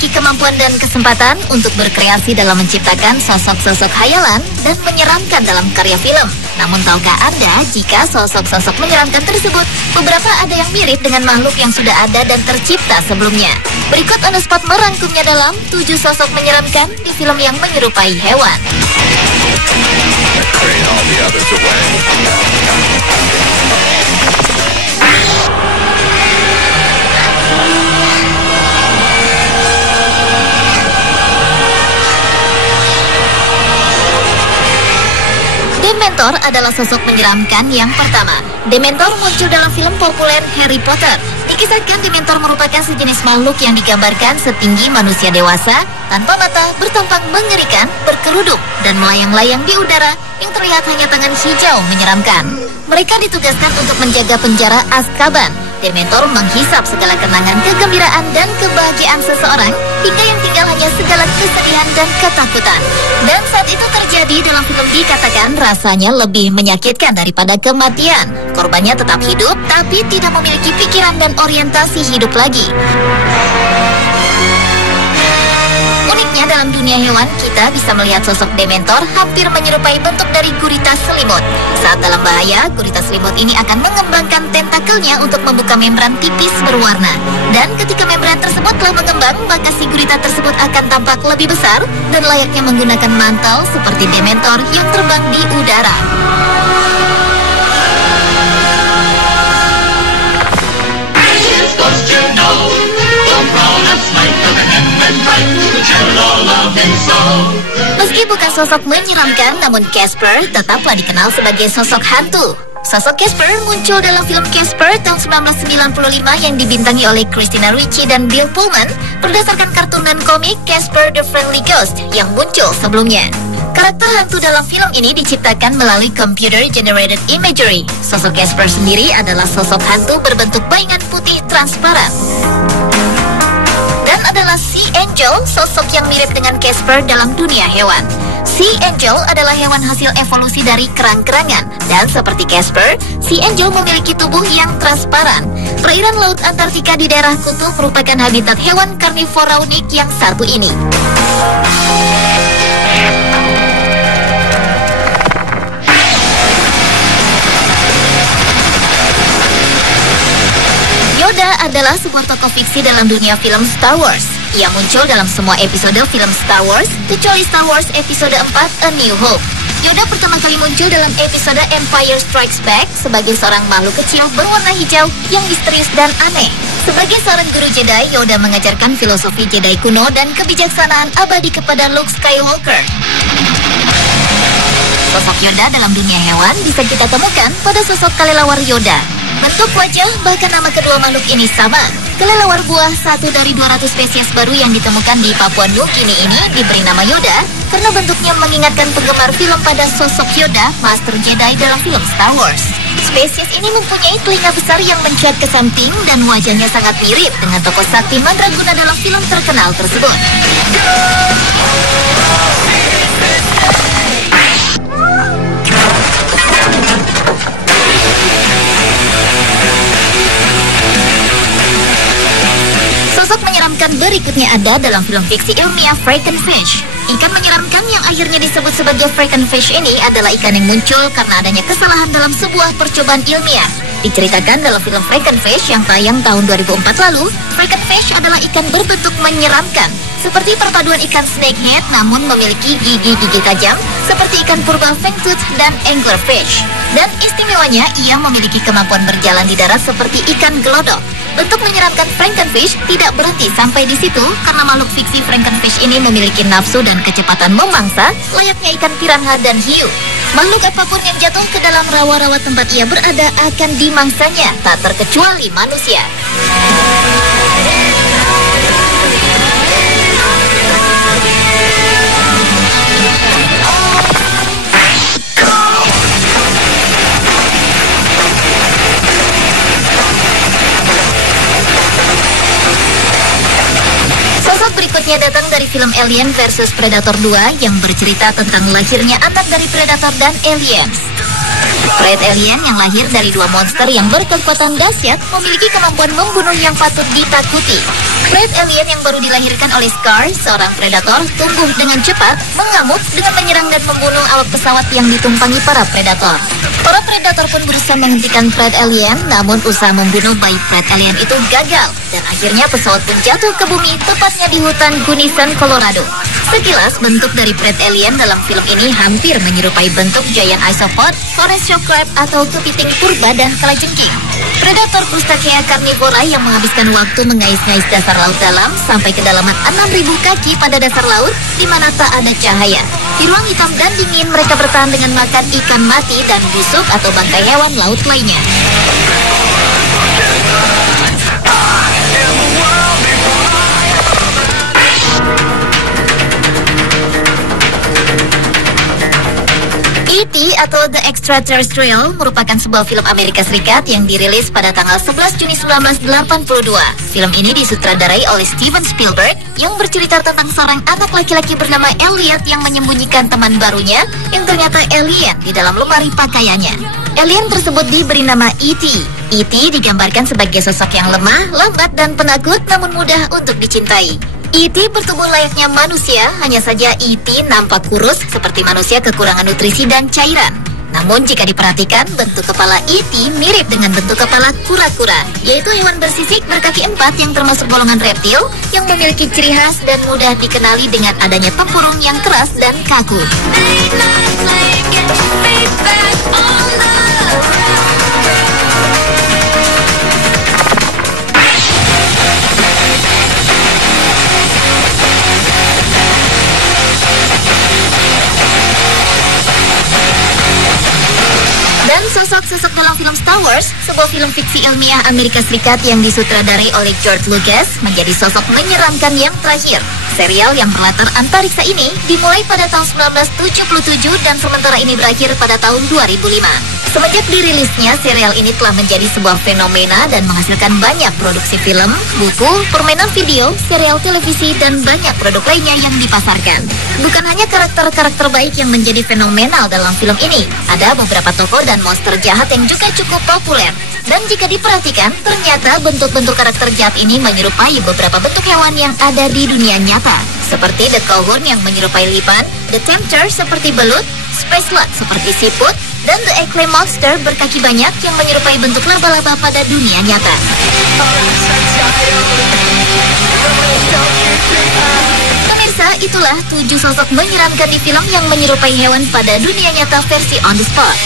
memiliki kemampuan dan kesempatan untuk berkreasi dalam menciptakan sosok-sosok khayalan dan menyeramkan dalam karya film. Namun tahukah Anda jika sosok-sosok menyeramkan tersebut beberapa ada yang mirip dengan makhluk yang sudah ada dan tercipta sebelumnya? Berikut On The Spot merangkumnya dalam 7 sosok menyeramkan di film yang menyerupai hewan. Dementor adalah sosok menyeramkan yang pertama. Dementor muncul dalam film populer Harry Potter. Dikisahkan Dementor merupakan sejenis makhluk yang digambarkan setinggi manusia dewasa, tanpa mata, bertampang mengerikan, berkerudung, dan melayang-layang di udara yang terlihat hanya tangan hijau menyeramkan. Mereka ditugaskan untuk menjaga penjara Azkaban. Dementor menghisap segala kenangan kegembiraan dan kebahagiaan seseorang hingga yang tinggal hanya segala kesedihan dan ketakutan. Dan saat itu terjadi dalam film dikatakan rasanya lebih menyakitkan daripada kematian. Korbannya tetap hidup tapi tidak memiliki pikiran dan orientasi hidup lagi. Uniknya dalam dunia hewan, kita bisa melihat sosok Dementor hampir menyerupai bentuk dari gurita selimut. Saat dalam bahaya, gurita selimut ini akan mengembangkan tentakelnya untuk membuka membran tipis berwarna. Dan ketika membran tersebut telah mengembang, maka si gurita tersebut akan tampak lebih besar dan layaknya menggunakan mantel seperti Dementor yang terbang di udara. Meski bukan sosok menyeramkan, namun Casper tetaplah dikenal sebagai sosok hantu. Sosok Casper muncul dalam film Casper tahun 1995 yang dibintangi oleh Christina Ricci dan Bill Pullman berdasarkan kartun dan komik Casper the Friendly Ghost yang muncul sebelumnya. Karakter hantu dalam film ini diciptakan melalui computer generated imagery. Sosok Casper sendiri adalah sosok hantu berbentuk bayangan putih transparan. Dan adalah Sea Angel, sosok yang mirip dengan Casper dalam dunia hewan. Sea Angel adalah hewan hasil evolusi dari kerang-kerangan. Dan seperti Casper, Sea Angel memiliki tubuh yang transparan. Perairan laut Antartika di daerah kutub merupakan habitat hewan karnivora unik yang satu ini. Yoda adalah sebuah tokoh fiksi dalam dunia film Star Wars. Ia muncul dalam semua episode film Star Wars, kecuali Star Wars episode 4 A New Hope. Yoda pertama kali muncul dalam episode Empire Strikes Back sebagai seorang makhluk kecil berwarna hijau yang misterius dan aneh. Sebagai seorang guru Jedi, Yoda mengajarkan filosofi Jedi kuno dan kebijaksanaan abadi kepada Luke Skywalker. Sosok Yoda dalam dunia hewan bisa kita temukan pada sosok kelelawar Yoda. Bentuk wajah bahkan nama kedua makhluk ini sama. Kelelawar buah, satu dari 200 spesies baru yang ditemukan di Papua New Guinea ini diberi nama Yoda karena bentuknya mengingatkan penggemar film pada sosok Yoda, Master Jedi dalam film Star Wars. Spesies ini mempunyai telinga besar yang mencuat ke samping dan wajahnya sangat mirip dengan tokoh sakti mandraguna dalam film terkenal tersebut. Sosok menyeramkan berikutnya ada dalam film fiksi ilmiah Frankenfish. Ikan menyeramkan yang akhirnya disebut sebagai Frankenfish ini adalah ikan yang muncul karena adanya kesalahan dalam sebuah percobaan ilmiah. Diceritakan dalam film Frankenfish yang tayang tahun 2004 lalu, Frankenfish adalah ikan berbentuk menyeramkan, seperti perpaduan ikan snakehead namun memiliki gigi-gigi tajam, seperti ikan purba fangtooth dan anglerfish. Dan istimewanya, ia memiliki kemampuan berjalan di darat seperti ikan gelodok. Bentuk menyeramkan Frankenfish tidak berhenti sampai di situ karena makhluk fiksi Frankenfish ini memiliki nafsu dan kecepatan memangsa layaknya ikan piranha dan hiu. Makhluk apapun yang jatuh ke dalam rawa-rawa tempat ia berada akan dimangsanya, tak terkecuali manusia. Berikutnya datang dari film Alien vs Predator 2 yang bercerita tentang lahirnya anak dari Predator dan Aliens. Prey alien yang lahir dari dua monster yang berkekuatan dahsyat memiliki kemampuan membunuh yang patut ditakuti. Prey alien yang baru dilahirkan oleh Scar, seorang predator, tumbuh dengan cepat, mengamuk dengan menyerang dan membunuh awak pesawat yang ditumpangi para predator. Para predator pun berusaha menghentikan Prey alien, namun usaha membunuh bayi Prey alien itu gagal, dan akhirnya pesawat pun jatuh ke bumi, tepatnya di hutan Gunnison, Colorado. Sekilas, bentuk dari Prey alien dalam film ini hampir menyerupai bentuk giant isopod, forest shock crab, atau kepiting purba dan kalajengking. Predator Crustacea carnivora yang menghabiskan waktu mengais-ngais dasar laut dalam sampai kedalaman 6.000 kaki pada dasar laut di mana tak ada cahaya. Di ruang hitam dan dingin, mereka bertahan dengan makan ikan mati dan busuk atau bangkai hewan laut lainnya. E.T. atau The Extraterrestrial merupakan sebuah film Amerika Serikat yang dirilis pada tanggal 11 Juni 1982. Film ini disutradarai oleh Steven Spielberg yang bercerita tentang seorang anak laki-laki bernama Elliot yang menyembunyikan teman barunya yang ternyata alien di dalam lemari pakaiannya. Alien tersebut diberi nama E.T. E.T. digambarkan sebagai sosok yang lemah, lambat, dan penakut namun mudah untuk dicintai. E.T. bertubuh layaknya manusia, hanya saja E.T. nampak kurus seperti manusia kekurangan nutrisi dan cairan. Namun jika diperhatikan, bentuk kepala E.T. mirip dengan bentuk kepala kura-kura, yaitu hewan bersisik berkaki 4 yang termasuk golongan reptil yang memiliki ciri khas dan mudah dikenali dengan adanya tempurung yang keras dan kaku. Dan sosok-sosok dalam film Star Wars, sebuah film fiksi ilmiah Amerika Serikat yang disutradarai oleh George Lucas, menjadi sosok menyeramkan yang terakhir. Serial yang berlatar antariksa ini dimulai pada tahun 1977 dan sementara ini berakhir pada tahun 2005. Semenjak dirilisnya, serial ini telah menjadi sebuah fenomena dan menghasilkan banyak produksi film, buku, permainan video, serial televisi, dan banyak produk lainnya yang dipasarkan. Bukan hanya karakter-karakter baik yang menjadi fenomenal dalam film ini, ada beberapa tokoh dan monster jahat yang juga cukup populer. Dan jika diperhatikan, ternyata bentuk-bentuk karakter jahat ini menyerupai beberapa bentuk hewan yang ada di dunia nyata. Seperti The Cohorn yang menyerupai lipan, The Tempter seperti belut, Space Slug seperti siput, dan The Eggflame Monster berkaki banyak yang menyerupai bentuk laba-laba pada dunia nyata. Pemirsa, itulah 7 sosok menyeramkan di film yang menyerupai hewan pada dunia nyata versi on the spot.